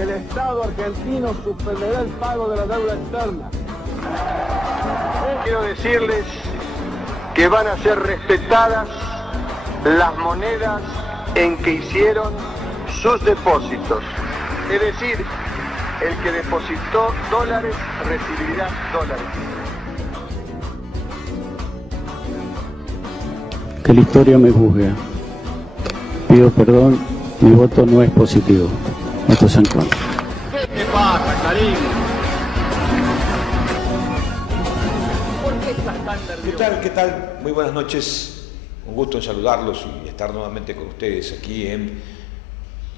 que el Estado argentino suspenderá el pago de la deuda externa. Quiero decirles que van a ser respetadas las monedas en que hicieron sus depósitos. Es decir, el que depositó dólares recibirá dólares. Que la historia me juzgue. Pido perdón, mi voto no es positivo. Esto es en contra. ¿Qué pasa, Karim? ¿Por qué estás tan nervioso? ¿Qué tal? Muy buenas noches. Un gusto en saludarlos y estar nuevamente con ustedes aquí en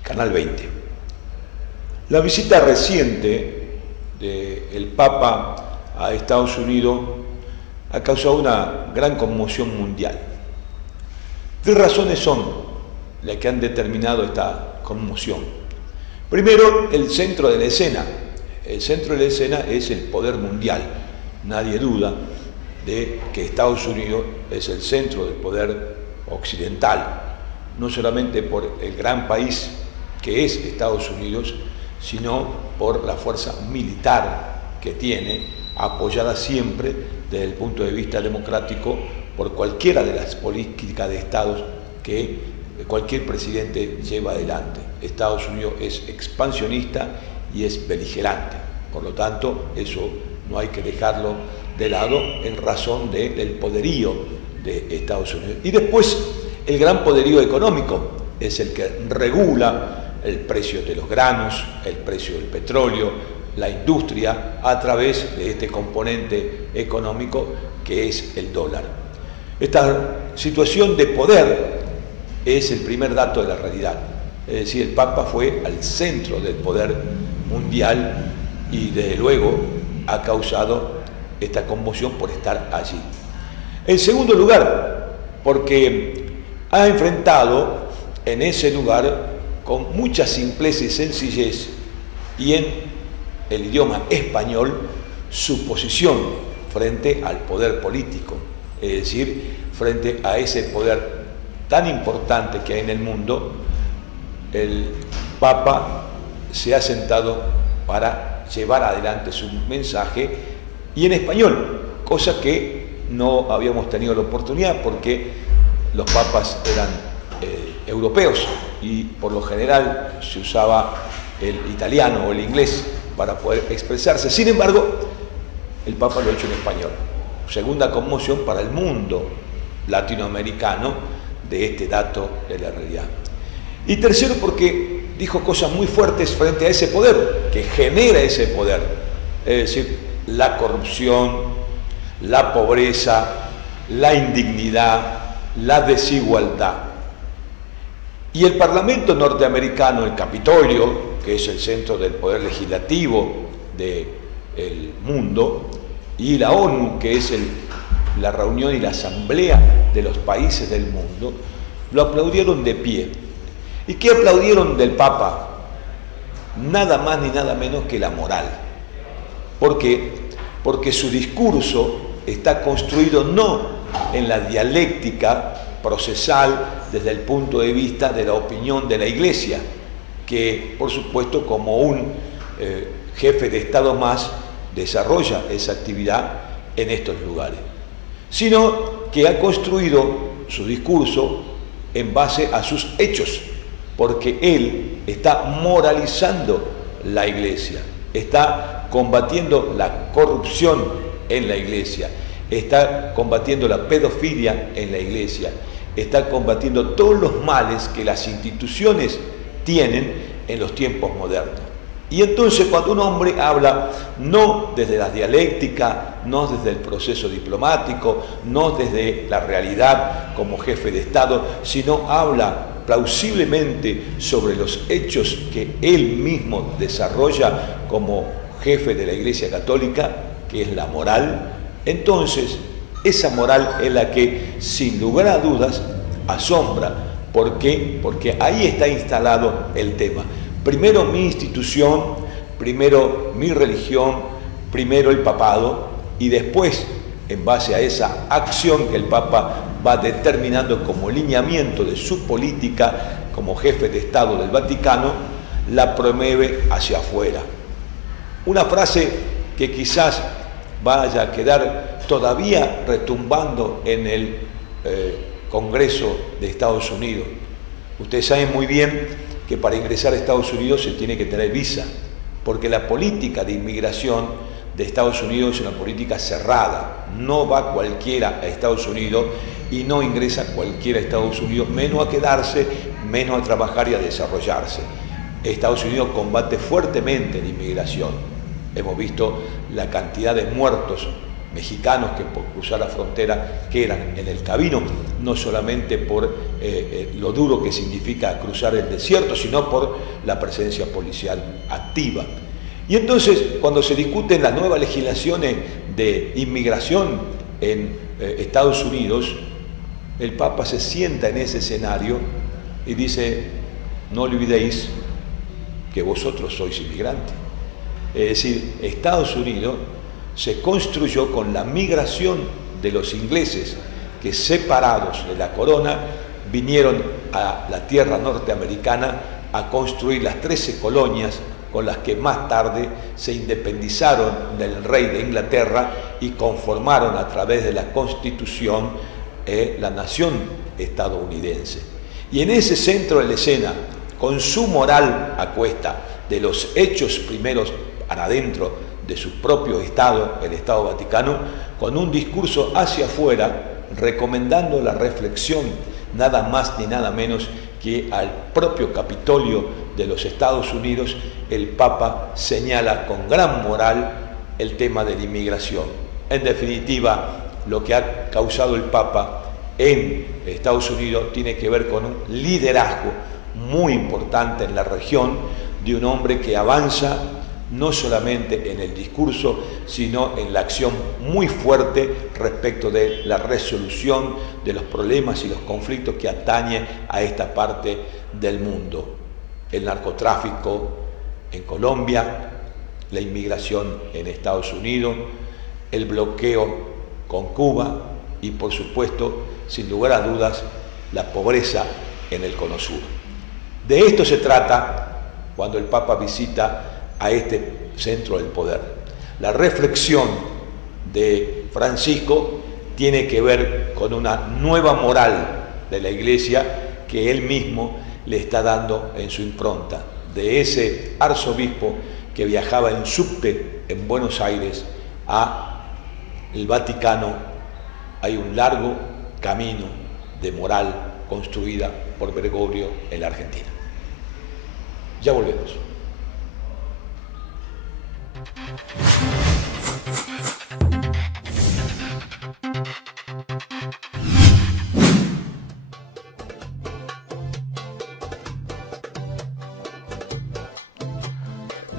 Canal 20. La visita reciente del Papa a Estados Unidos ha causado una gran conmoción mundial. 3 razones son las que han determinado esta conmoción. Primero, el centro de la escena. El centro de la escena es el poder mundial. Nadie duda de que Estados Unidos es el centro del poder occidental, no solamente por el gran país que es Estados Unidos, sino por la fuerza militar que tiene, apoyada siempre desde el punto de vista democrático por cualquiera de las políticas de Estados que cualquier presidente lleva adelante. Estados Unidos es expansionista y es beligerante, por lo tanto eso no hay que dejarlo de lado en razón del poderío de Estados Unidos. Y después el gran poderío económico es el que regula el precio de los granos, el precio del petróleo, la industria, a través de este componente económico que es el dólar. Esta situación de poder es el primer dato de la realidad. Es decir, el Papa fue al centro del poder mundial y desde luego ha causado esta conmoción por estar allí. En segundo lugar, porque ha enfrentado en ese lugar con mucha simpleza y sencillez y en el idioma español su posición frente al poder político, es decir, frente a ese poder tan importante que hay en el mundo. El Papa se ha sentado para llevar adelante su mensaje y en español, cosa que no habíamos tenido la oportunidad porque los papas eran europeos y por lo general se usaba el italiano o el inglés para poder expresarse. Sin embargo, el Papa lo ha hecho en español. Segunda conmoción para el mundo latinoamericano de este dato de la realidad. Y tercero, porque dijo cosas muy fuertes frente a ese poder, que genera ese poder, es decir, la corrupción, la pobreza, la indignidad, la desigualdad. Y el Parlamento norteamericano, el Capitolio, que es el centro del poder legislativo del mundo, y la ONU, que es la reunión y la asamblea de los países del mundo, lo aplaudieron de pie. ¿Y qué aplaudieron del Papa? Nada más ni nada menos que la moral. ¿Por qué? Porque su discurso está construido no en la dialéctica procesal desde el punto de vista de la opinión de la Iglesia, que por supuesto como un jefe de Estado más desarrolla esa actividad en estos lugares, sino que ha construido su discurso en base a sus hechos, porque él está moralizando la Iglesia, está combatiendo la corrupción en la Iglesia, está combatiendo la pedofilia en la Iglesia, está combatiendo todos los males que las instituciones tienen en los tiempos modernos. Y entonces cuando un hombre habla no desde la dialéctica, no desde el proceso diplomático, no desde la realidad como jefe de Estado, sino habla plausiblemente sobre los hechos que él mismo desarrolla como jefe de la Iglesia Católica, que es la moral, entonces esa moral es la que sin lugar a dudas asombra. ¿Por qué? Porque ahí está instalado el tema. Primero mi institución, primero mi religión, primero el papado y después, en base a esa acción que el Papa va determinando como lineamiento de su política como jefe de Estado del Vaticano, la promueve hacia afuera. Una frase que quizás vaya a quedar todavía retumbando en el Congreso de Estados Unidos. Ustedes saben muy bien que para ingresar a Estados Unidos se tiene que tener visa, porque la política de inmigración de Estados Unidos es una política cerrada. No va cualquiera a Estados Unidos y no ingresa cualquiera a Estados Unidos, menos a quedarse, menos a trabajar y a desarrollarse. Estados Unidos combate fuertemente la inmigración. Hemos visto la cantidad de muertos mexicanos que por cruzar la frontera quedan en el camino, no solamente por lo duro que significa cruzar el desierto, sino por la presencia policial activa. Y entonces, cuando se discuten las nuevas legislaciones de inmigración en Estados Unidos, el Papa se sienta en ese escenario y dice: no olvidéis que vosotros sois inmigrantes. Es decir, Estados Unidos se construyó con la migración de los ingleses que, separados de la corona, vinieron a la tierra norteamericana a construir las 13 colonias con las que más tarde se independizaron del rey de Inglaterra y conformaron a través de la Constitución la nación estadounidense. Y en ese centro de la escena, con su moral a cuesta de los hechos primeros para adentro de su propio Estado, el Estado Vaticano, con un discurso hacia afuera, recomendando la reflexión, nada más ni nada menos que al propio Capitolio de los Estados Unidos, el Papa señala con gran moral el tema de la inmigración. En definitiva, lo que ha causado el Papa en Estados Unidos tiene que ver con un liderazgo muy importante en la región, de un hombre que avanza no solamente en el discurso, sino en la acción muy fuerte respecto de la resolución de los problemas y los conflictos que atañen a esta parte del mundo. El narcotráfico en Colombia, la inmigración en Estados Unidos, el bloqueo con Cuba y, por supuesto, sin lugar a dudas, la pobreza en el Cono Sur. De esto se trata cuando el Papa visita a este centro del poder. La reflexión de Francisco tiene que ver con una nueva moral de la Iglesia que él mismo le está dando en su impronta. De ese arzobispo que viajaba en subte en Buenos Aires a el Vaticano, hay un largo camino de moral construida por Bergoglio en la Argentina. Ya volvemos.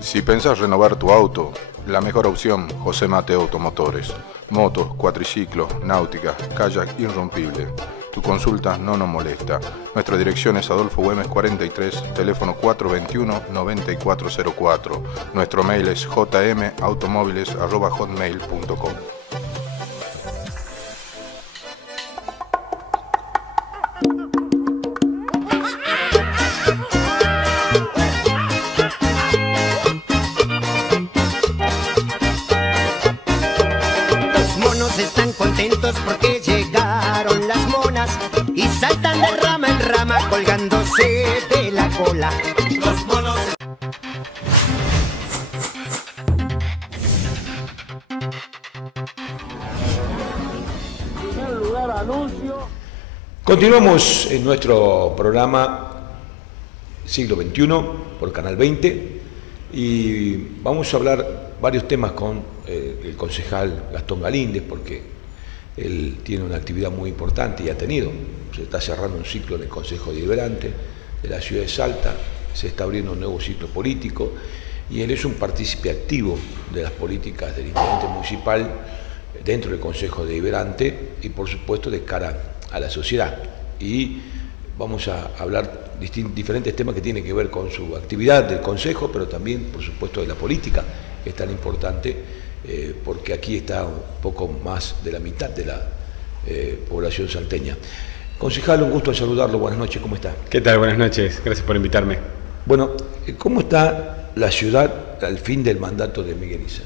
Si pensás renovar tu auto, la mejor opción, José Mateo Automotores. Motos, cuatriciclos, náutica, kayak irrompible. Tu consulta no nos molesta. Nuestra dirección es Adolfo Güemes 43, teléfono 421-9404. Nuestro mail es jmautomóviles@hotmail.com. Los monos están contentos porque llegaron las monas y saltan de rama en rama colgándose de la cola. Los monos. En primer lugar, anuncio. Continuamos en nuestro programa Siglo XXI por Canal 20 y vamos a hablar varios temas con el concejal Gastón Galíndez, porque él tiene una actividad muy importante y ha tenido. Se está cerrando un ciclo en el Consejo Deliberante de la ciudad de Salta, se está abriendo un nuevo ciclo político y él es un partícipe activo de las políticas del intendente municipal dentro del Consejo Deliberante y, por supuesto, de cara a la sociedad. Y vamos a hablar diferentes temas que tienen que ver con su actividad del Consejo, pero también, por supuesto, de la política, que es tan importante, porque aquí está un poco más de la mitad de la población salteña. Concejal, un gusto en saludarlo. Buenas noches, ¿cómo está? ¿Qué tal? Buenas noches, gracias por invitarme. Bueno, ¿cómo está la ciudad al fin del mandato de Miguel Isa?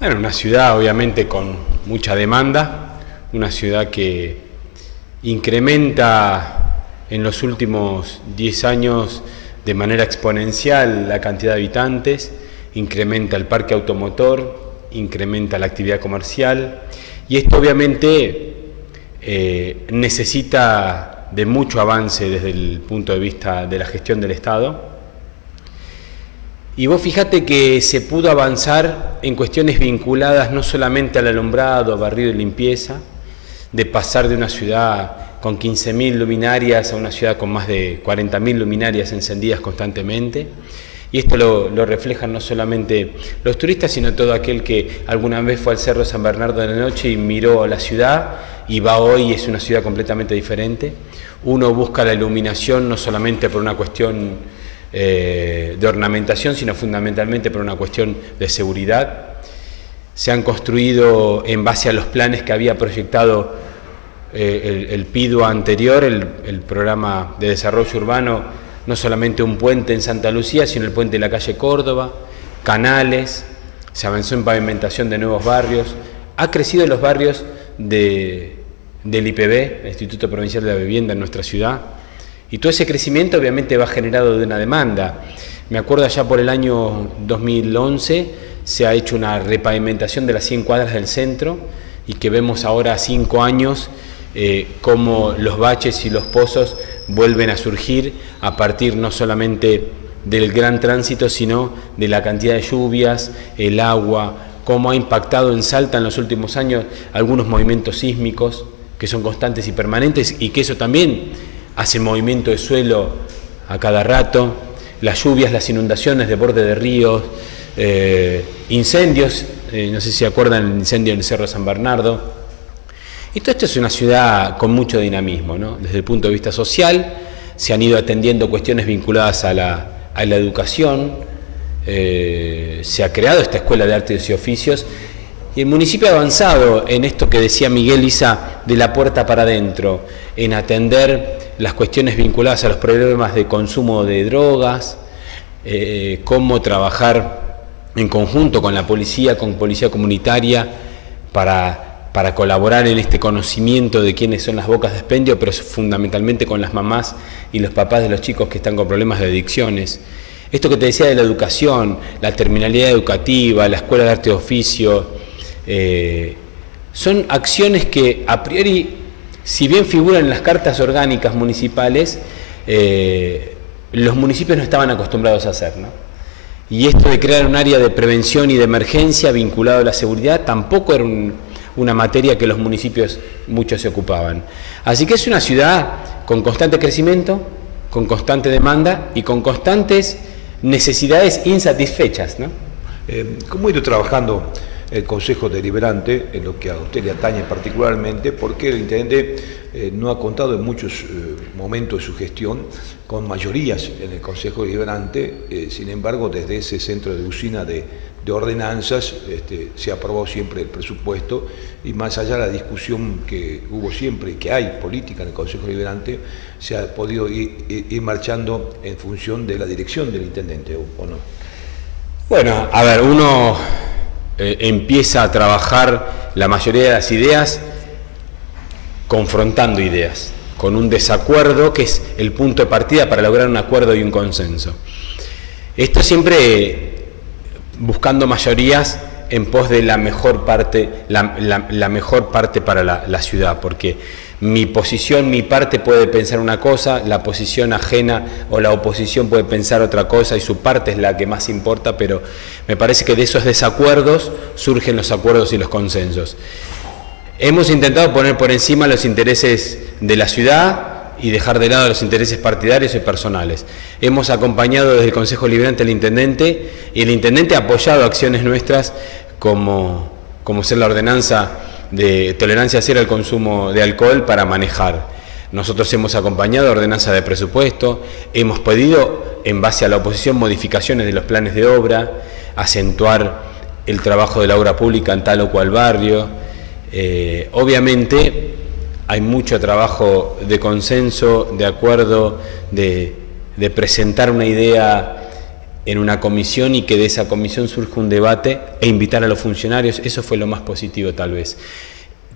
Bueno, una ciudad obviamente con mucha demanda, una ciudad que incrementa en los últimos 10 años de manera exponencial la cantidad de habitantes, incrementa el parque automotor, incrementa la actividad comercial, y esto obviamente necesita de mucho avance desde el punto de vista de la gestión del Estado. Y vos fíjate que se pudo avanzar en cuestiones vinculadas no solamente al alumbrado, barrido y limpieza, de pasar de una ciudad con 15.000 luminarias a una ciudad con más de 40.000 luminarias encendidas constantemente. Y esto lo reflejan no solamente los turistas, sino todo aquel que alguna vez fue al Cerro San Bernardo de la noche y miró la ciudad, y va hoy y es una ciudad completamente diferente. Uno busca la iluminación no solamente por una cuestión de ornamentación, sino fundamentalmente por una cuestión de seguridad. Se han construido en base a los planes que había proyectado el PIDUA anterior, el Programa de Desarrollo Urbano, no solamente un puente en Santa Lucía, sino el puente de la calle Córdoba, canales, se avanzó en pavimentación de nuevos barrios, ha crecido los barrios del IPB, el Instituto Provincial de la Vivienda en nuestra ciudad, y todo ese crecimiento obviamente va generado de una demanda. Me acuerdo allá por el año 2011 se ha hecho una repavimentación de las 100 cuadras del centro, y que vemos ahora a 5 años cómo los baches y los pozos vuelven a surgir a partir no solamente del gran tránsito, sino de la cantidad de lluvias, el agua, cómo ha impactado en Salta en los últimos años algunos movimientos sísmicos que son constantes y permanentes, y que eso también hace movimiento de suelo a cada rato, las lluvias, las inundaciones de borde de ríos, incendios, no sé si se acuerdan el incendio en el Cerro San Bernardo. Y todo esto es una ciudad con mucho dinamismo, ¿no? Desde el punto de vista social, se han ido atendiendo cuestiones vinculadas a la educación, se ha creado esta Escuela de Artes y Oficios, y el municipio ha avanzado en esto que decía Miguel Isa, de la puerta para adentro, en atender las cuestiones vinculadas a los problemas de consumo de drogas, cómo trabajar en conjunto con la policía, con policía comunitaria, para colaborar en este conocimiento de quiénes son las bocas de expendio, pero fundamentalmente con las mamás y los papás de los chicos que están con problemas de adicciones. Esto que te decía de la educación, la terminalidad educativa, la escuela de arte y oficio, son acciones que a priori, si bien figuran en las cartas orgánicas municipales, los municipios no estaban acostumbrados a hacer, ¿no? Y esto de crear un área de prevención y de emergencia vinculado a la seguridad tampoco era una materia que los municipios muchos se ocupaban. Así que es una ciudad con constante crecimiento, con constante demanda y con constantes necesidades insatisfechas, ¿no? ¿Cómo ha ido trabajando el Consejo Deliberante en lo que a usted le atañe particularmente? Porque el intendente no ha contado en muchos momentos de su gestión con mayorías en el Consejo Deliberante, sin embargo desde ese centro de usina de ordenanzas se aprobó siempre el presupuesto, y más allá de la discusión que hubo siempre y que hay política en el Consejo Deliberante, se ha podido ir marchando en función de la dirección del intendente, ¿o no? Bueno, a ver, uno empieza a trabajar la mayoría de las ideas confrontando ideas, con un desacuerdo que es el punto de partida para lograr un acuerdo y un consenso. Esto siempre buscando mayorías en pos de la mejor parte, la mejor parte para la ciudad, porque mi posición, mi parte puede pensar una cosa, la posición ajena o la oposición puede pensar otra cosa, y su parte es la que más importa, pero me parece que de esos desacuerdos surgen los acuerdos y los consensos. Hemos intentado poner por encima los intereses de la ciudad y dejar de lado los intereses partidarios y personales. Hemos acompañado desde el Consejo Deliberante al intendente, y el intendente ha apoyado acciones nuestras como ser la ordenanza de tolerancia cero al consumo de alcohol para manejar. Nosotros hemos acompañado ordenanza de presupuesto, hemos pedido en base a la oposición modificaciones de los planes de obra, acentuar el trabajo de la obra pública en tal o cual barrio. Obviamente hay mucho trabajo de consenso, de acuerdo, de de presentar una idea en una comisión y que de esa comisión surja un debate e invitar a los funcionarios. Eso fue lo más positivo tal vez.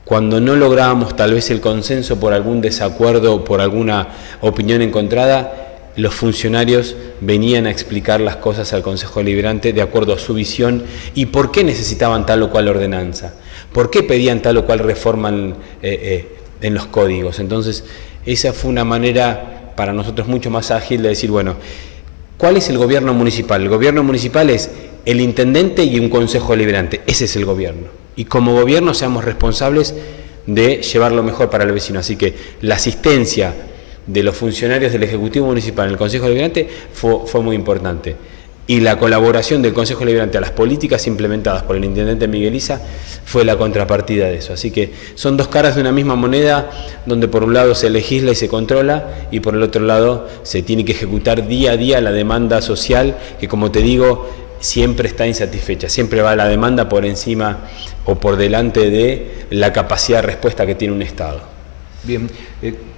Cuando no lográbamos tal vez el consenso por algún desacuerdo o por alguna opinión encontrada, los funcionarios venían a explicar las cosas al Consejo Deliberante de acuerdo a su visión y por qué necesitaban tal o cual ordenanza, por qué pedían tal o cual reforma en los códigos. Entonces, esa fue una manera para nosotros mucho más ágil de decir, bueno, ¿cuál es el gobierno municipal? El gobierno municipal es el intendente y un Consejo Deliberante. Ese es el gobierno. Y como gobierno seamos responsables de llevar lo mejor para el vecino. Así que la asistencia de los funcionarios del Ejecutivo Municipal en el Consejo Deliberante fue muy importante. Y la colaboración del Consejo Deliberante a las políticas implementadas por el intendente Miguel Isa fue la contrapartida de eso. Así que son dos caras de una misma moneda, donde por un lado se legisla y se controla, y por el otro lado se tiene que ejecutar día a día la demanda social, que como te digo, siempre está insatisfecha, siempre va la demanda por encima o por delante de la capacidad de respuesta que tiene un Estado. Bien,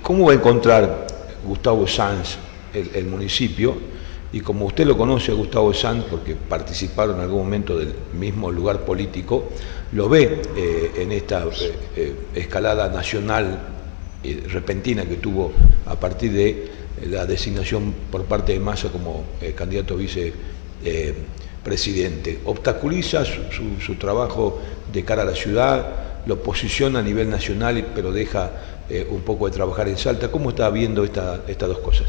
¿cómo va a encontrar Gustavo Sanz el municipio? Y como usted lo conoce a Gustavo Sanz, porque participaron en algún momento del mismo lugar político, lo ve en esta escalada nacional repentina que tuvo a partir de la designación por parte de Massa como candidato a vicepresidente. ¿Obstaculiza su trabajo de cara a la ciudad? ¿Lo posiciona a nivel nacional, pero deja un poco de trabajar en Salta? ¿Cómo está viendo estas dos cosas?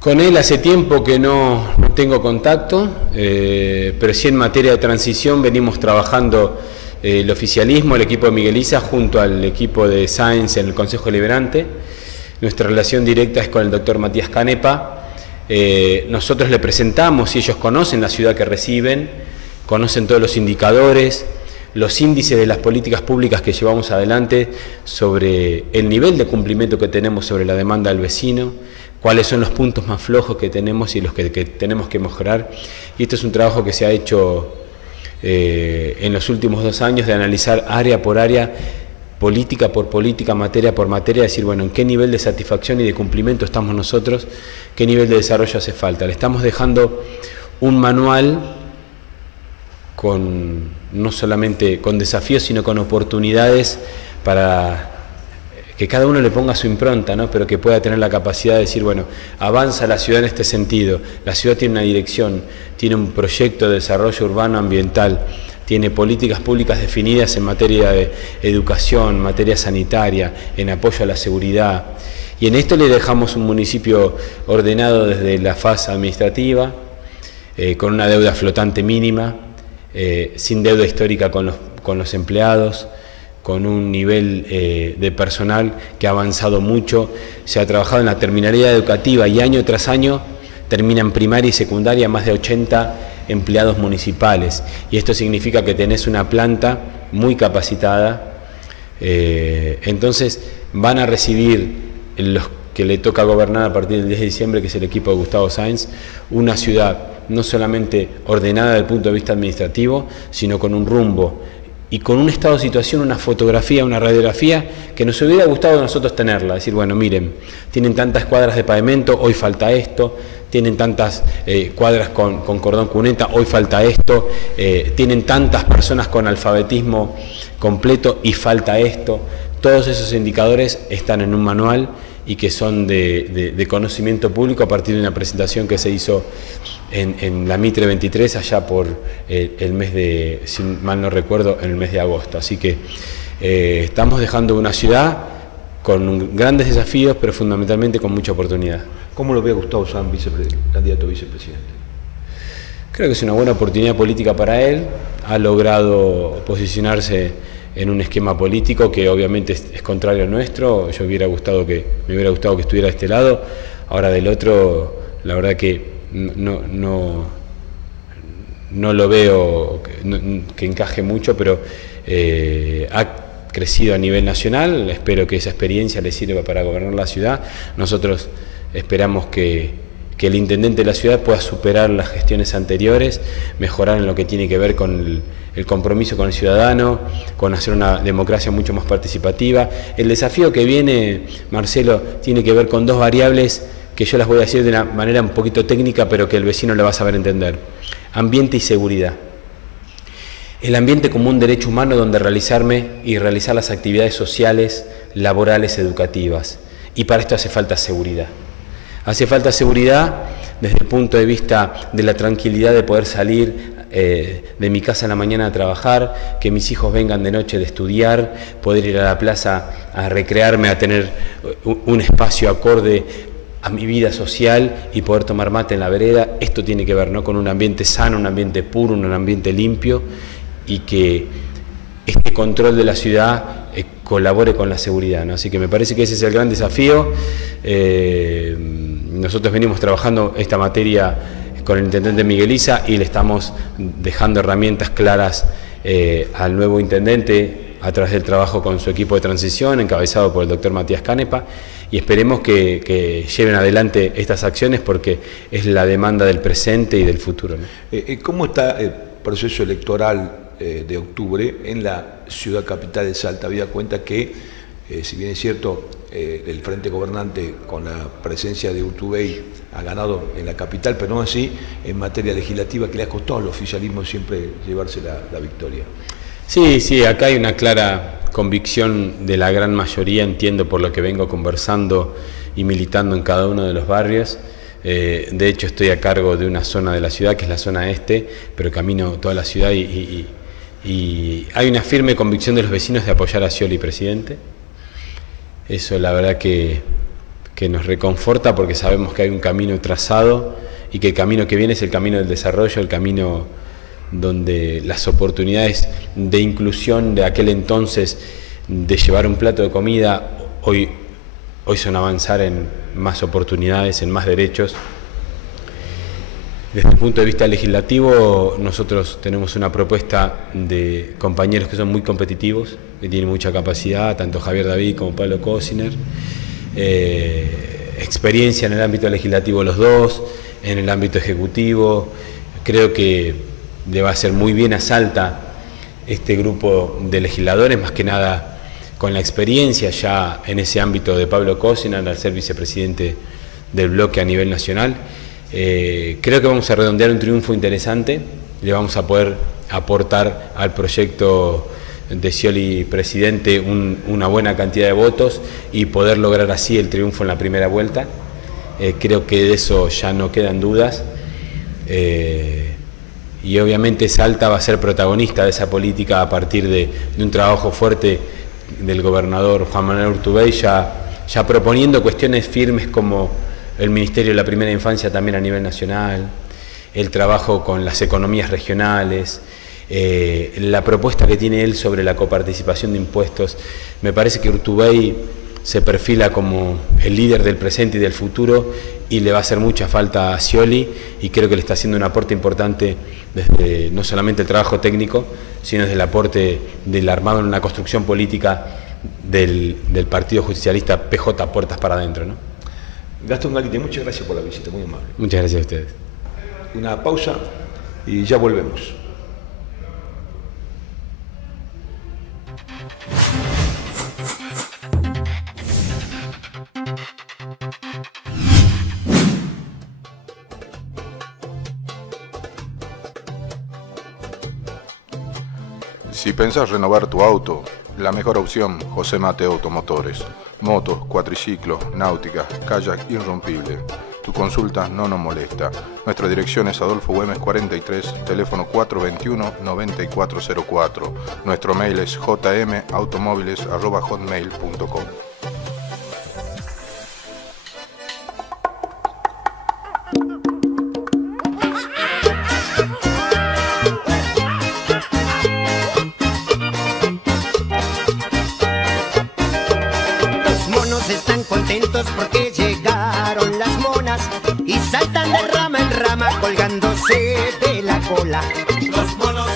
Con él hace tiempo que no tengo contacto, pero sí en materia de transición venimos trabajando el oficialismo, el equipo de Miguel Isa, junto al equipo de Sáenz en el Consejo Deliberante. Nuestra relación directa es con el doctor Matías Canepa. Nosotros le presentamos, y ellos conocen la ciudad que reciben, conocen todos los indicadores, los índices de las políticas públicas que llevamos adelante sobre el nivel de cumplimiento que tenemos sobre la demanda del vecino, cuáles son los puntos más flojos que tenemos y los que tenemos que mejorar. Y esto es un trabajo que se ha hecho en los últimos 2 años, de analizar área por área, política por política, materia por materia, decir, bueno, en qué nivel de satisfacción y de cumplimiento estamos nosotros, qué nivel de desarrollo hace falta. Le estamos dejando un manual no solamente con desafíos, sino con oportunidades para que cada uno le ponga su impronta, ¿no? Pero que pueda tener la capacidad de decir, bueno, avanza la ciudad en este sentido, la ciudad tiene una dirección, tiene un proyecto de desarrollo urbano ambiental, tiene políticas públicas definidas en materia de educación, materia sanitaria, en apoyo a la seguridad. Y en esto le dejamos un municipio ordenado desde la fase administrativa, con una deuda flotante mínima, sin deuda histórica con los empleados, con un nivel de personal que ha avanzado mucho. Se ha trabajado en la terminalidad educativa y año tras año terminan primaria y secundaria más de 80 empleados municipales. Y esto significa que tenés una planta muy capacitada. Entonces van a recibir los que le toca gobernar a partir del 10 de diciembre, que es el equipo de Gustavo Sáenz, una ciudad no solamente ordenada desde el punto de vista administrativo, sino con un rumbo y con un estado de situación, una fotografía, una radiografía que nos hubiera gustado a nosotros tenerla. Decir, bueno, miren, tienen tantas cuadras de pavimento, hoy falta esto, tienen tantas cuadras con cordón cuneta, hoy falta esto, tienen tantas personas con alfabetismo completo y falta esto. Todos esos indicadores están en un manual y que son de conocimiento público a partir de una presentación que se hizo en la Mitre 23 allá por el mes de, si mal no recuerdo, en el mes de agosto. Así que estamos dejando una ciudad con grandes desafíos, pero fundamentalmente con mucha oportunidad. ¿Cómo lo ve Gustavo Sanz, candidato a vicepresidente? Creo que es una buena oportunidad política para él. Ha logrado posicionarse en un esquema político que obviamente es contrario al nuestro. Me hubiera gustado que estuviera de este lado. Ahora del otro, la verdad que no lo veo que encaje mucho, pero ha crecido a nivel nacional. Espero que esa experiencia le sirva para gobernar la ciudad. Nosotros esperamos que el intendente de la ciudad pueda superar las gestiones anteriores, mejorar en lo que tiene que ver con el compromiso con el ciudadano, con hacer una democracia mucho más participativa. El desafío que viene, Marcelo, tiene que ver con 2 variables que yo las voy a decir de una manera un poquito técnica, pero que el vecino le va a saber entender. Ambiente y seguridad. El ambiente como un derecho humano donde realizarme y realizar las actividades sociales, laborales, educativas. Y para esto hace falta seguridad. Hace falta seguridad desde el punto de vista de la tranquilidad de poder salir de mi casa en la mañana a trabajar, que mis hijos vengan de noche de estudiar, poder ir a la plaza a recrearme, a tener un espacio acorde a mi vida social y poder tomar mate en la vereda. Esto tiene que ver, ¿no?, con un ambiente sano, un ambiente puro, un ambiente limpio, y que este control de la ciudad colabore con la seguridad, ¿no? Así que me parece que ese es el gran desafío. Nosotros venimos trabajando esta materia con el intendente Miguel Isa y le estamos dejando herramientas claras al nuevo intendente a través del trabajo con su equipo de transición, encabezado por el doctor Matías Canepa, y esperemos que lleven adelante estas acciones porque es la demanda del presente y del futuro, ¿no? ¿Cómo está el proceso electoral de octubre en la ciudad capital de Salta? Habida cuenta que, si bien es cierto, el frente gobernante con la presencia de Urtubey ha ganado en la capital, pero no así en materia legislativa, que le ha costado al oficialismo siempre llevarse la victoria. Sí, acá hay una clara convicción de la gran mayoría, entiendo por lo que vengo conversando y militando en cada uno de los barrios. De hecho, estoy a cargo de una zona de la ciudad, que es la zona este, pero camino toda la ciudad y hay una firme convicción de los vecinos de apoyar a Scioli presidente. Eso la verdad que nos reconforta porque sabemos que hay un camino trazado y que el camino que viene es el camino del desarrollo, el camino donde las oportunidades de inclusión de aquel entonces de llevar un plato de comida hoy son avanzar en más oportunidades, en más derechos. Desde el punto de vista legislativo, nosotros tenemos una propuesta de compañeros que son muy competitivos, que tienen mucha capacidad, tanto Javier David como Pablo Cosiner, experiencia en el ámbito legislativo los dos, en el ámbito ejecutivo. Creo que le va a hacer muy bien a Salta este grupo de legisladores, más que nada con la experiencia ya en ese ámbito de Pablo Cosiner al ser vicepresidente del bloque a nivel nacional. Creo que vamos a redondear un triunfo interesante, le vamos a poder aportar al proyecto de Scioli presidente una buena cantidad de votos y poder lograr así el triunfo en la primera vuelta. Creo que de eso ya no quedan dudas. Y obviamente Salta va a ser protagonista de esa política a partir de un trabajo fuerte del gobernador Juan Manuel Urtubey, ya proponiendo cuestiones firmes como el Ministerio de la Primera Infancia también a nivel nacional, el trabajo con las economías regionales, la propuesta que tiene él sobre la coparticipación de impuestos. Me parece que Urtubey se perfila como el líder del presente y del futuro y le va a hacer mucha falta a Scioli, y creo que le está haciendo un aporte importante desde no solamente el trabajo técnico, sino desde el aporte del armado en una construcción política del Partido Justicialista PJ Puertas para Adentro, ¿no? Gastón Galite, muchas gracias por la visita, muy amable. Muchas gracias a ustedes. Una pausa y ya volvemos. Si pensás renovar tu auto, la mejor opción, José Mateo Automotores. Motos, cuatriciclos, náuticas, kayak irrompible. Tu consulta no nos molesta. Nuestra dirección es Adolfo Güemes 43, teléfono 421-9404. Nuestro mail es jmautomóviles@hotmail.com. Porque llegaron las monas y saltan de rama en rama colgándose de la cola. Los monos.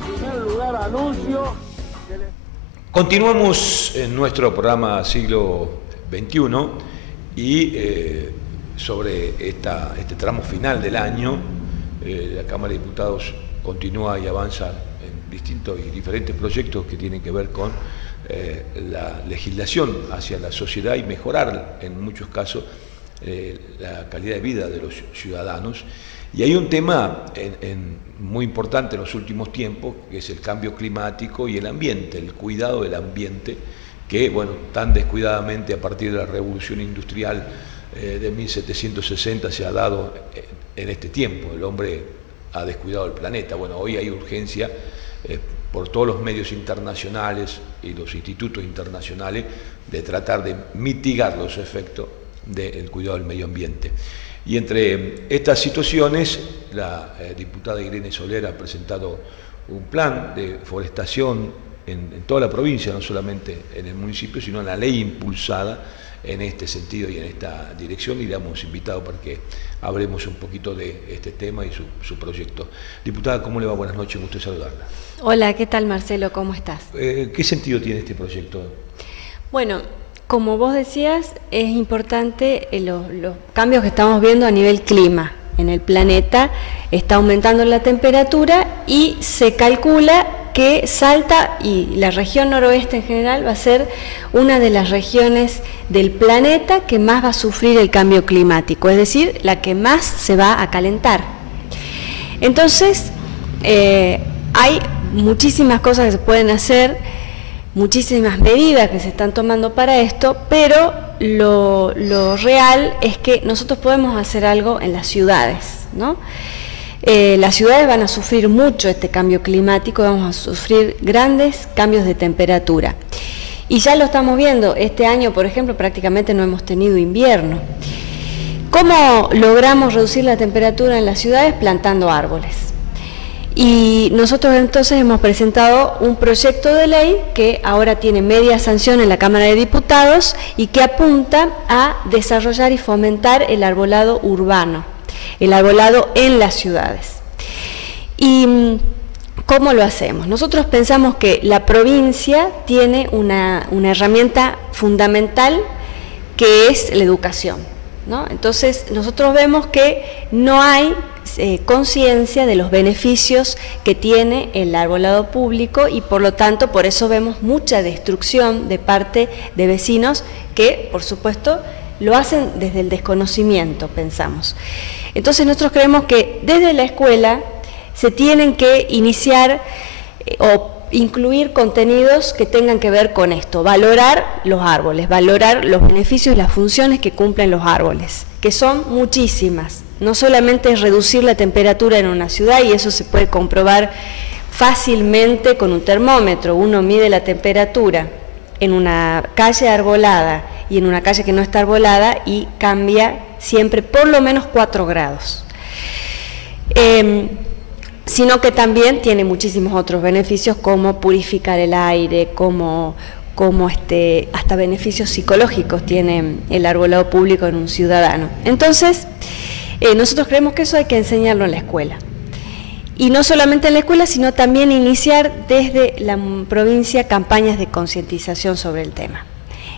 En primer lugar, anuncio. Continuamos en nuestro programa Siglo XXI y sobre este tramo final del año. La Cámara de Diputados continúa y avanza en distintos y diferentes proyectos que tienen que ver con la legislación hacia la sociedad y mejorar en muchos casos la calidad de vida de los ciudadanos. Y hay un tema muy importante en los últimos tiempos, que es el cambio climático y el ambiente, el cuidado del ambiente, que bueno, tan descuidadamente a partir de la revolución industrial de 1760 se ha dado en este tiempo. El hombre ha descuidado el planeta. Bueno, hoy hay urgencia por todos los medios internacionales y los institutos internacionales de tratar de mitigar los efectos del cuidado del medio ambiente. Y entre estas situaciones, la diputada Irene Soler ha presentado un plan de forestación en toda la provincia, no solamente en el municipio, sino en la ley impulsada en este sentido y en esta dirección, y le hemos invitado para que hablemos un poquito de este tema y su proyecto. Diputada, ¿cómo le va? Buenas noches, un gusto saludarla. Hola, ¿qué tal, Marcelo? ¿Cómo estás? ¿Qué sentido tiene este proyecto? Bueno, como vos decías, es importante los cambios que estamos viendo a nivel clima en el planeta. Está aumentando la temperatura y se calcula que Salta y la región noroeste en general va a ser una de las regiones del planeta que más va a sufrir el cambio climático, es decir, la que más se va a calentar. Entonces, hay muchísimas cosas que se pueden hacer, muchísimas medidas que se están tomando para esto, pero lo real es que nosotros podemos hacer algo en las ciudades, ¿no? Las ciudades van a sufrir mucho este cambio climático, vamos a sufrir grandes cambios de temperatura. Y ya lo estamos viendo, este año, por ejemplo, prácticamente no hemos tenido invierno. ¿Cómo logramos reducir la temperatura en las ciudades? Plantando árboles. Y nosotros entonces hemos presentado un proyecto de ley que ahora tiene media sanción en la Cámara de Diputados y que apunta a desarrollar y fomentar el arbolado urbano, el arbolado en las ciudades. ¿Y cómo lo hacemos? Nosotros pensamos que la provincia tiene una herramienta fundamental que es la educación, ¿no? Entonces nosotros vemos que no hay conciencia de los beneficios que tiene el arbolado público y por lo tanto por eso vemos mucha destrucción de parte de vecinos que por supuesto lo hacen desde el desconocimiento, pensamos. Entonces nosotros creemos que desde la escuela se tienen que iniciar o incluir contenidos que tengan que ver con esto, valorar los árboles, valorar los beneficios y las funciones que cumplen los árboles, que son muchísimas. No solamente es reducir la temperatura en una ciudad, y eso se puede comprobar fácilmente con un termómetro. Uno mide la temperatura en una calle arbolada y en una calle que no está arbolada y cambia siempre por lo menos 4 grados. Sino que también tiene muchísimos otros beneficios como purificar el aire, como hasta beneficios psicológicos tiene el arbolado público en un ciudadano. Entonces, nosotros creemos que eso hay que enseñarlo en la escuela. Y no solamente en la escuela, sino también iniciar desde la provincia campañas de concientización sobre el tema.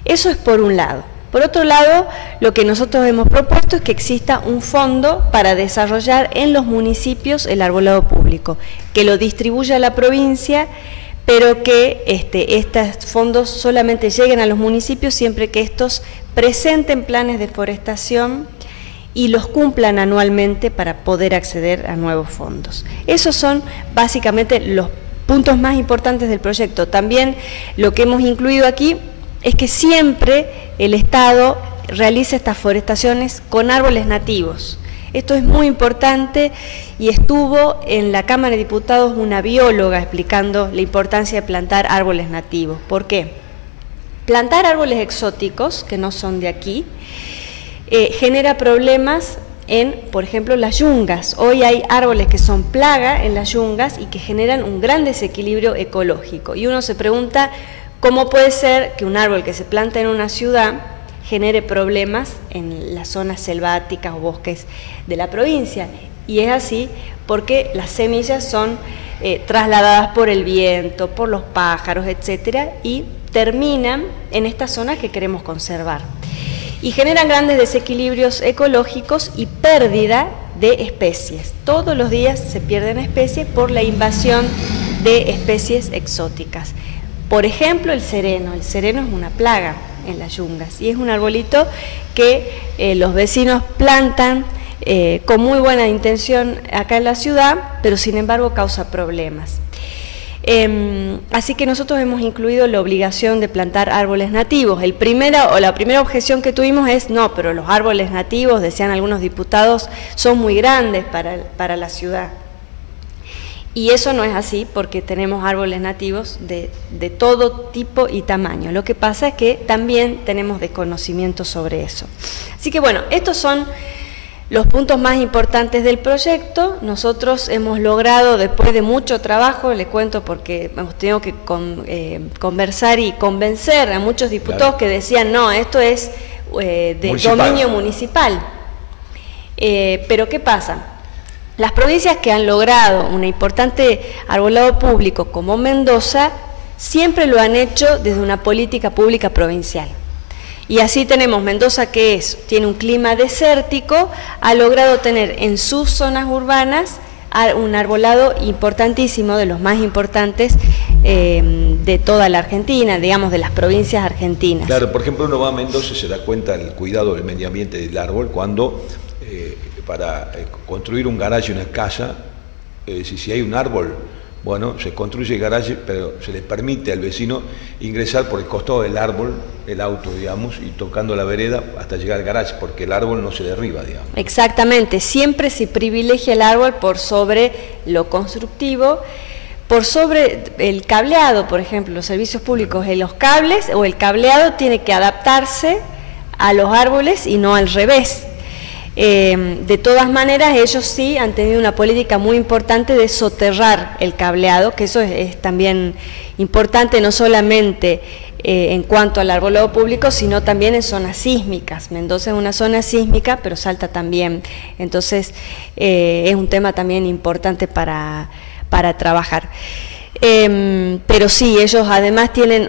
Eso es por un lado. Por otro lado, lo que nosotros hemos propuesto es que exista un fondo para desarrollar en los municipios el arbolado público, que lo distribuya la provincia, pero que estos fondos solamente lleguen a los municipios siempre que estos presenten planes de forestación y los cumplan anualmente para poder acceder a nuevos fondos. Esos son básicamente los puntos más importantes del proyecto. También lo que hemos incluido aquí es que siempre el Estado realice estas forestaciones con árboles nativos. Esto es muy importante y estuvo en la Cámara de Diputados una bióloga explicando la importancia de plantar árboles nativos. ¿Por qué? Plantar árboles exóticos, que no son de aquí, genera problemas en, por ejemplo, las yungas. Hoy hay árboles que son plaga en las yungas y que generan un gran desequilibrio ecológico. Y uno se pregunta, ¿cómo puede ser que un árbol que se planta en una ciudad genere problemas en las zonas selváticas o bosques de la provincia? Y es así porque las semillas son trasladadas por el viento, por los pájaros, etcétera, y terminan en estas zonas que queremos conservar. Y generan grandes desequilibrios ecológicos y pérdida de especies. Todos los días se pierden especies por la invasión de especies exóticas. Por ejemplo, el sereno. El sereno es una plaga en las yungas y es un arbolito que los vecinos plantan con muy buena intención acá en la ciudad, pero sin embargo causa problemas. Así que nosotros hemos incluido la obligación de plantar árboles nativos. La primera objeción que tuvimos es, no, pero los árboles nativos, decían algunos diputados, son muy grandes para la ciudad. Y eso no es así, porque tenemos árboles nativos de todo tipo y tamaño. Lo que pasa es que también tenemos desconocimiento sobre eso. Así que bueno, estos son los puntos más importantes del proyecto. Nosotros hemos logrado, después de mucho trabajo, les cuento porque hemos tenido que conversar y convencer a muchos diputados, claro, que decían, no, esto es de dominio municipal. Pero ¿qué pasa? Las provincias que han logrado un importante arbolado público como Mendoza, siempre lo han hecho desde una política pública provincial. Y así tenemos Mendoza, que tiene un clima desértico, ha logrado tener en sus zonas urbanas un arbolado importantísimo, de los más importantes de toda la Argentina, digamos, de las provincias argentinas. Claro, por ejemplo, uno va a Mendoza y se da cuenta del cuidado del medio ambiente del árbol cuando para construir un garaje, una casa, si hay un árbol, bueno, se construye el garaje, pero se le permite al vecino ingresar por el costado del árbol, el auto, digamos, y tocando la vereda hasta llegar al garaje, porque el árbol no se derriba, digamos. Exactamente, siempre se privilegia el árbol por sobre lo constructivo, por sobre el cableado, por ejemplo, los servicios públicos, los cables o el cableado tiene que adaptarse a los árboles y no al revés. De todas maneras, ellos sí han tenido una política muy importante de soterrar el cableado, que eso es también importante, no solamente en cuanto al arbolado público, sino también en zonas sísmicas. Mendoza es una zona sísmica, pero Salta también. Entonces, es un tema también importante para trabajar. Pero sí, ellos además tienen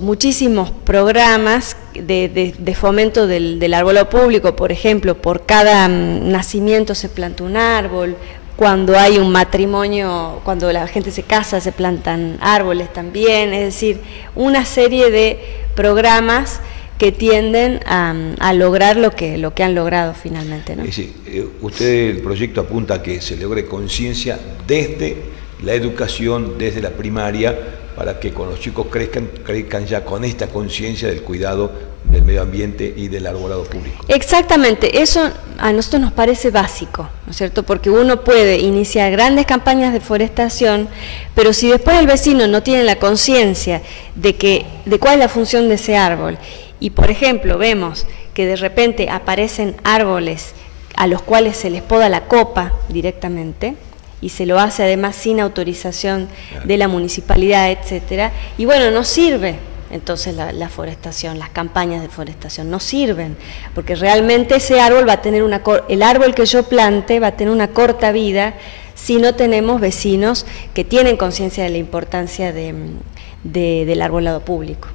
muchísimos programas de fomento del arbolado público. Por ejemplo, por cada nacimiento se planta un árbol, cuando hay un matrimonio, cuando la gente se casa se plantan árboles también, es decir, una serie de programas que tienden a lograr lo que han logrado finalmente, ¿no? Sí, usted, el proyecto apunta a que se logre conciencia desde la educación, desde la primaria, para que cuando los chicos crezcan ya con esta conciencia del cuidado del medio ambiente y del arbolado público. Exactamente, eso a nosotros nos parece básico, ¿no es cierto? Porque uno puede iniciar grandes campañas de forestación, pero si después el vecino no tiene la conciencia de cuál es la función de ese árbol, y por ejemplo vemos que de repente aparecen árboles a los cuales se les poda la copa directamente, y se lo hace además sin autorización de la municipalidad, etcétera, y bueno, no sirve entonces la forestación, las campañas de forestación no sirven, porque realmente ese árbol va a tener el árbol que yo plante va a tener una corta vida si no tenemos vecinos que tienen conciencia de la importancia del arbolado público.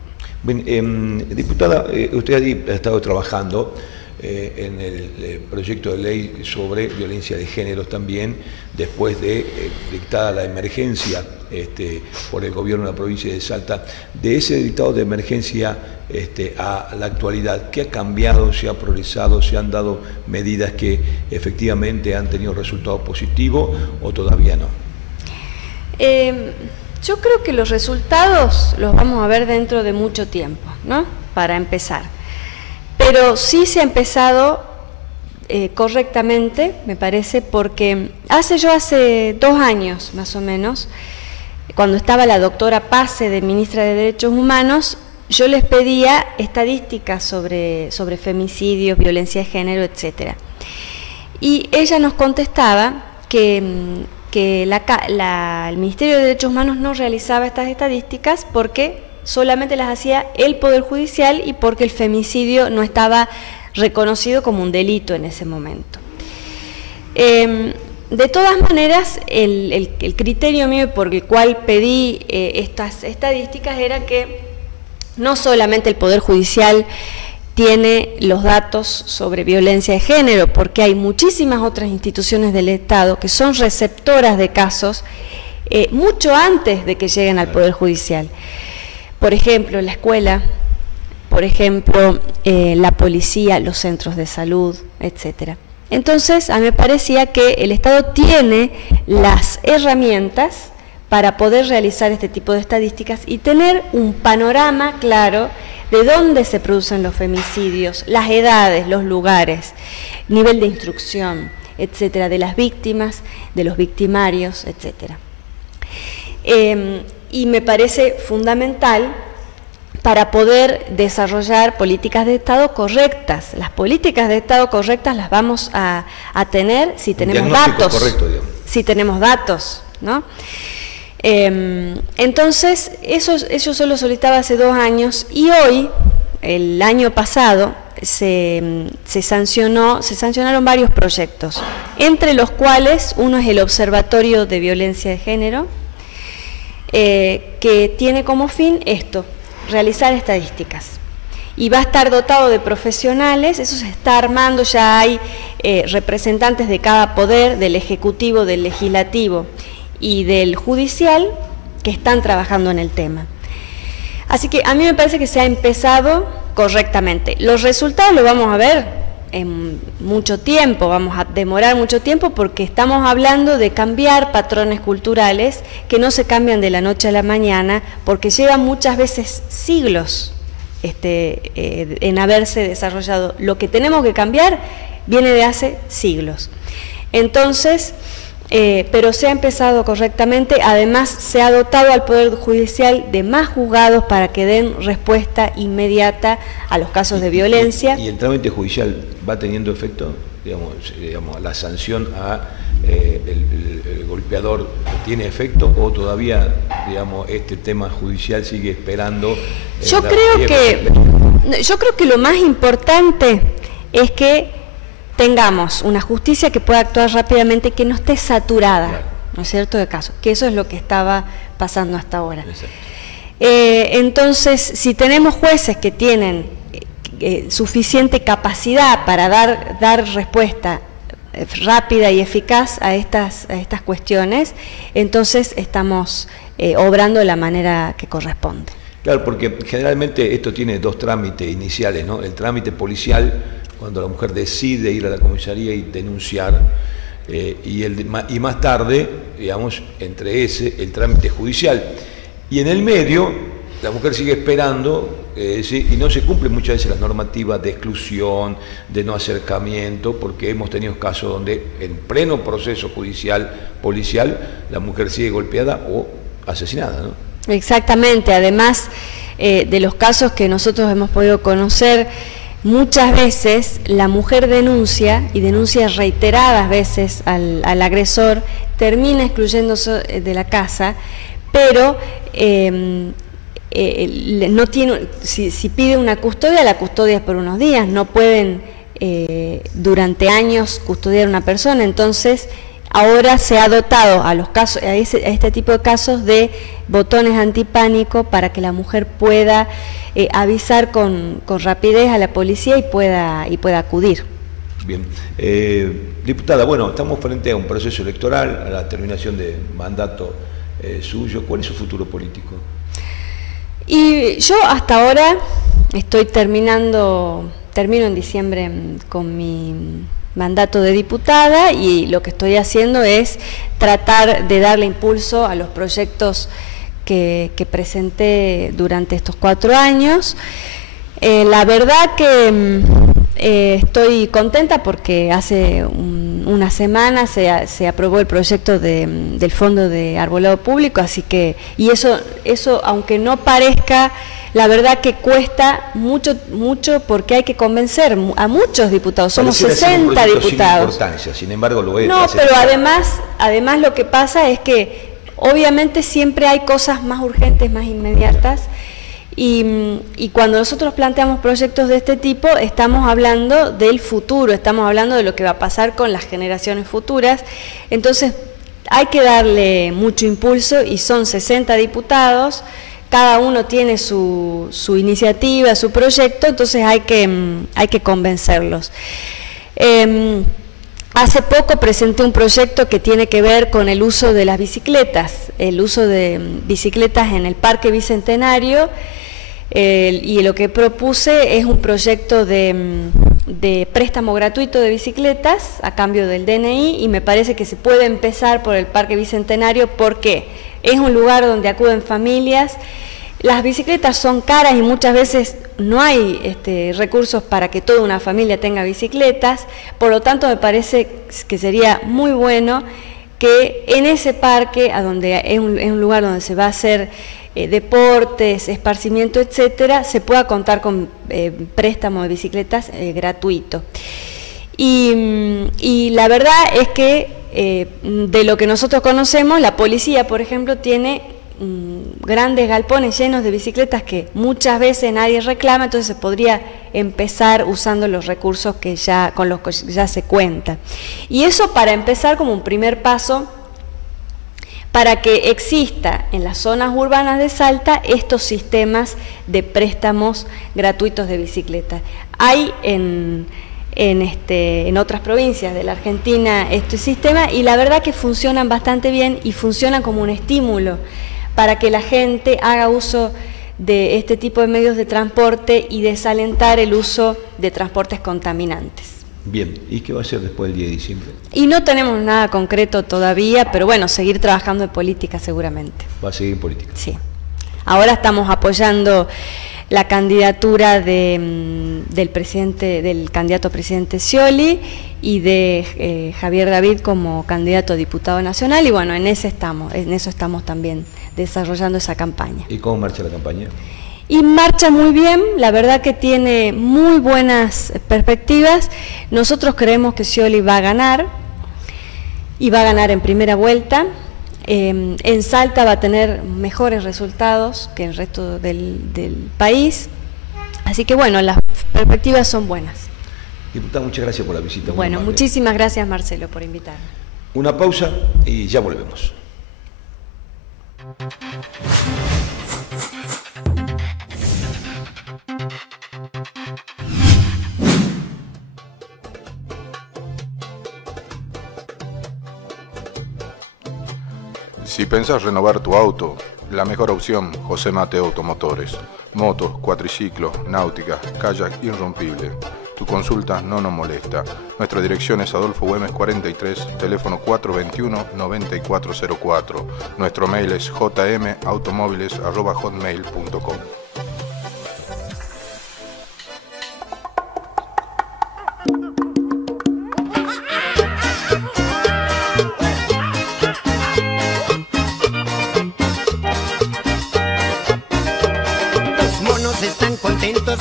Bien, diputada, usted ha estado trabajando en el proyecto de ley sobre violencia de género también, después de dictada la emergencia por el gobierno de la provincia de Salta. De ese dictado de emergencia a la actualidad, ¿qué ha cambiado, se ha progresado, se han dado medidas que efectivamente han tenido resultados positivos o todavía no? Yo creo que los resultados los vamos a ver dentro de mucho tiempo, ¿no? Para empezar. Pero sí se ha empezado correctamente, me parece, porque hace 2 años más o menos, cuando estaba la doctora Pase de ministra de Derechos Humanos, yo les pedía estadísticas sobre femicidios, violencia de género, etcétera. Y ella nos contestaba que el Ministerio de Derechos Humanos no realizaba estas estadísticas porque solamente las hacía el Poder Judicial y porque el femicidio no estaba reconocido como un delito en ese momento. De todas maneras, el criterio mío por el cual pedí estas estadísticas era que no solamente el Poder Judicial tiene los datos sobre violencia de género, porque hay muchísimas otras instituciones del Estado que son receptoras de casos mucho antes de que lleguen al Poder Judicial. Por ejemplo, la escuela, por ejemplo, la policía, los centros de salud, etcétera. Entonces, a mí me parecía que el Estado tiene las herramientas para poder realizar este tipo de estadísticas y tener un panorama claro de dónde se producen los femicidios, las edades, los lugares, nivel de instrucción, etcétera, de las víctimas, de los victimarios, etcétera. Y me parece fundamental para poder desarrollar políticas de Estado correctas. Las políticas de Estado correctas las vamos a tener si tenemos datos. Correcto, digamos. Si tenemos datos, ¿no? Entonces, eso yo lo solicitaba hace 2 años y hoy, el año pasado, se sancionaron varios proyectos, entre los cuales uno es el Observatorio de Violencia de Género, que tiene como fin esto, realizar estadísticas. Y va a estar dotado de profesionales, eso se está armando, ya hay representantes de cada poder, del Ejecutivo, del Legislativo y del Judicial, que están trabajando en el tema. Así que a mí me parece que se ha empezado correctamente. Los resultados los vamos a ver en mucho tiempo, vamos a demorar mucho tiempo porque estamos hablando de cambiar patrones culturales que no se cambian de la noche a la mañana porque llevan muchas veces siglos en haberse desarrollado. Lo que tenemos que cambiar viene de hace siglos. Entonces, pero se ha empezado correctamente, además se ha dotado al Poder Judicial de más juzgados para que den respuesta inmediata a los casos de violencia. ¿Y el trámite judicial va teniendo efecto? Digamos, la sanción a el golpeador tiene efecto o todavía, digamos, este tema judicial sigue esperando? Yo creo que lo más importante es que tengamos una justicia que pueda actuar rápidamente, que no esté saturada, claro, ¿no es cierto?, de casos, que eso es lo que estaba pasando hasta ahora. Entonces, si tenemos jueces que tienen suficiente capacidad para dar respuesta rápida y eficaz a estas cuestiones, entonces estamos obrando de la manera que corresponde. Claro, porque generalmente esto tiene 2 trámites iniciales, ¿no? El trámite policial, cuando la mujer decide ir a la comisaría y denunciar, y más tarde, digamos, entre el trámite judicial. Y en el medio, la mujer sigue esperando, y no se cumplen muchas veces las normativas de exclusión, de no acercamiento, porque hemos tenido casos donde en pleno proceso judicial, policial, la mujer sigue golpeada o asesinada, ¿no? Exactamente, además de los casos que nosotros hemos podido conocer, muchas veces la mujer denuncia, y denuncia reiteradas veces al agresor, termina excluyéndose de la casa, pero no tiene, si pide una custodia, la custodia es por unos días, no pueden durante años custodiar a una persona. Entonces ahora se ha dotado a los casos, a este tipo de casos, de botones antipánico para que la mujer pueda avisar con rapidez a la policía y pueda acudir. Bien. Diputada, bueno, estamos frente a un proceso electoral, a la terminación de mandato suyo. ¿Cuál es su futuro político? Y yo hasta ahora termino en diciembre con mi mandato de diputada, y lo que estoy haciendo es tratar de darle impulso a los proyectos que presenté durante estos 4 años. La verdad que estoy contenta porque hace una semana se aprobó el proyecto del Fondo de Arbolado Público, así que, y eso aunque no parezca, la verdad que cuesta mucho porque hay que convencer a muchos diputados, somos 60 diputados. Sin importancia, sin embargo lo es. No, pero además lo que pasa es que obviamente siempre hay cosas más urgentes, más inmediatas, y cuando nosotros planteamos proyectos de este tipo estamos hablando del futuro, estamos hablando de lo que va a pasar con las generaciones futuras. Entonces hay que darle mucho impulso, y son 60 diputados, cada uno tiene su iniciativa, su proyecto, entonces hay que convencerlos. Hace poco presenté un proyecto que tiene que ver con el uso de las bicicletas, el uso de bicicletas en el Parque Bicentenario, y lo que propuse es un proyecto de préstamo gratuito de bicicletas a cambio del DNI, y me parece que se puede empezar por el Parque Bicentenario porque es un lugar donde acuden familias. Las bicicletas son caras y muchas veces no hay recursos para que toda una familia tenga bicicletas, por lo tanto me parece que sería muy bueno que en ese parque, a donde es un lugar donde se va a hacer deportes, esparcimiento, etcétera, se pueda contar con préstamo de bicicletas gratuito. Y la verdad es que de lo que nosotros conocemos, la policía, por ejemplo, tiene grandes galpones llenos de bicicletas que muchas veces nadie reclama, entonces se podría empezar usando los recursos que con los que ya se cuenta. Y eso para empezar como un primer paso para que exista en las zonas urbanas de Salta estos sistemas de préstamos gratuitos de bicicletas. Hay en otras provincias de la Argentina este sistema, y la verdad que funcionan bastante bien y funcionan como un estímulo para que la gente haga uso de este tipo de medios de transporte y desalentar el uso de transportes contaminantes. Bien, ¿y qué va a hacer después del 10 de diciembre? Y no tenemos nada concreto todavía, pero bueno, seguir trabajando en política seguramente. ¿Va a seguir en política? Sí. Ahora estamos apoyando la candidatura del candidato a presidente Scioli y de Javier David como candidato a diputado nacional, y bueno, en eso estamos también desarrollando esa campaña. ¿Y cómo marcha la campaña? Y marcha muy bien, la verdad que tiene muy buenas perspectivas. Nosotros creemos que Scioli va a ganar, y va a ganar en primera vuelta. En Salta va a tener mejores resultados que el resto del país, así que bueno, las perspectivas son buenas. Diputada, muchas gracias por la visita. Bueno, muchísimas gracias, Marcelo, por invitarme. Una pausa y ya volvemos. Si pensás renovar tu auto, la mejor opción, José Mateo Automotores. Motos, cuatriciclos, náuticas, kayak irrompible. Tu consulta no nos molesta. Nuestra dirección es Adolfo Güemes 43, teléfono 421-9404. Nuestro mail es jmautomóviles@hotmail.com.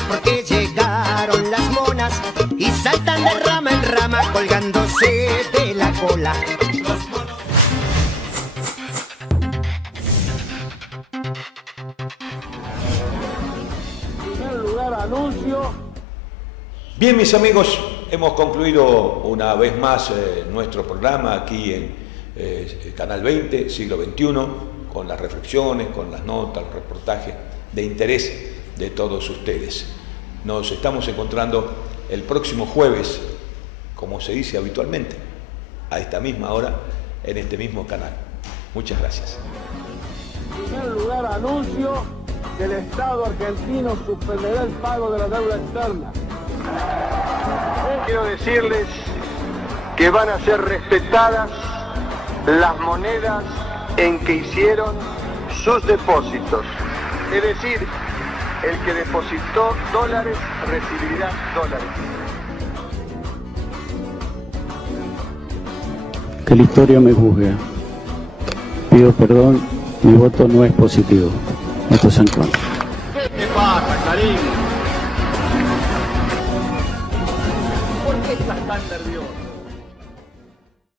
Porque llegaron las monas y saltan de rama en rama colgándose de la cola. Los monos. En primer lugar, anuncio. Bien, mis amigos, hemos concluido una vez más nuestro programa aquí en Canal 20, siglo XXI, con las reflexiones, con las notas, los reportajes de interés de todos ustedes. Nos estamos encontrando el próximo jueves, como se dice habitualmente, a esta misma hora, en este mismo canal. Muchas gracias. En primer lugar, anuncio que el Estado argentino suspenderá el pago de la deuda externa. Quiero decirles que van a ser respetadas las monedas en que hicieron sus depósitos. Es decir, el que depositó dólares recibirá dólares. Que la historia me juzgue. Pido perdón, mi voto no es positivo. Esto es en contra. ¿Qué te pasa, Karim? ¿Por qué estás tan nervioso?